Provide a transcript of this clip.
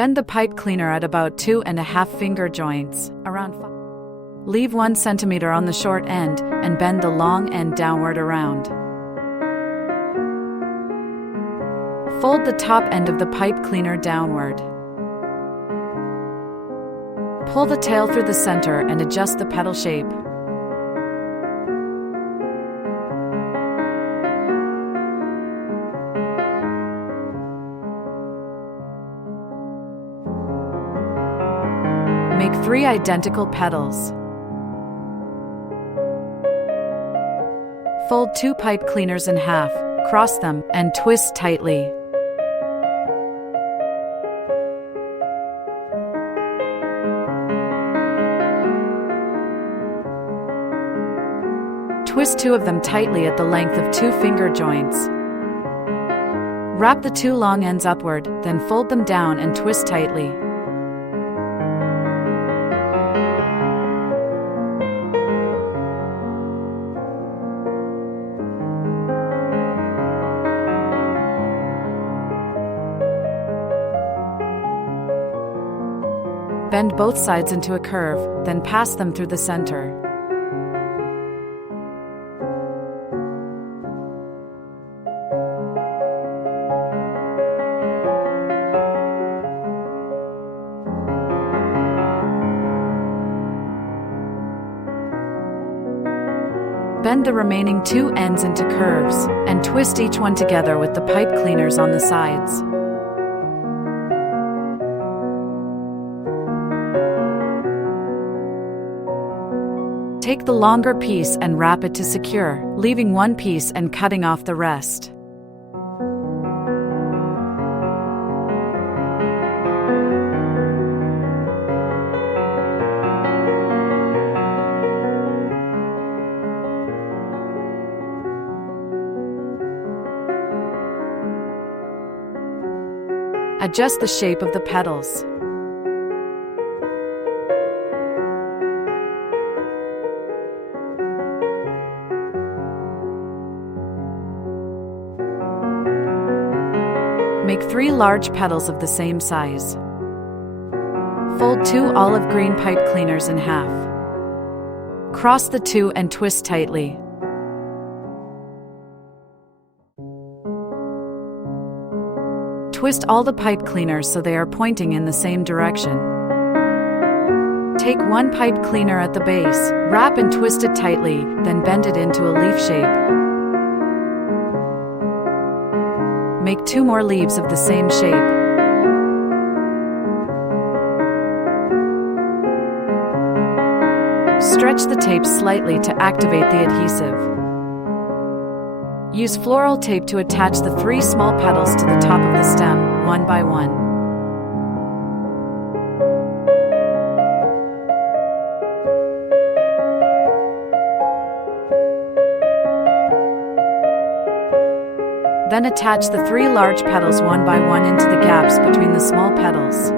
Bend the pipe cleaner at about 2.5 finger joints, around 5. Leave 1 centimeter on the short end, and bend the long end downward around. Fold the top end of the pipe cleaner downward. Pull the tail through the center and adjust the petal shape. Make 3 identical petals. Fold 2 pipe cleaners in half, cross them, and twist tightly. Twist 2 of them tightly at the length of 2 finger joints. Wrap the 2 long ends upward, then fold them down and twist tightly. Bend both sides into a curve, then pass them through the center. Bend the remaining 2 ends into curves, and twist each one together with the pipe cleaners on the sides. Take the longer piece and wrap it to secure, leaving 1 piece and cutting off the rest. Adjust the shape of the petals. Make 3 large petals of the same size. Fold 2 olive green pipe cleaners in half. Cross the 2 and twist tightly. Twist all the pipe cleaners so they are pointing in the same direction. Take 1 pipe cleaner at the base, wrap and twist it tightly, then bend it into a leaf shape. Make 2 more leaves of the same shape. Stretch the tape slightly to activate the adhesive. Use floral tape to attach the 3 small petals to the top of the stem, one by one. Then attach the 3 large petals one by one into the gaps between the small petals.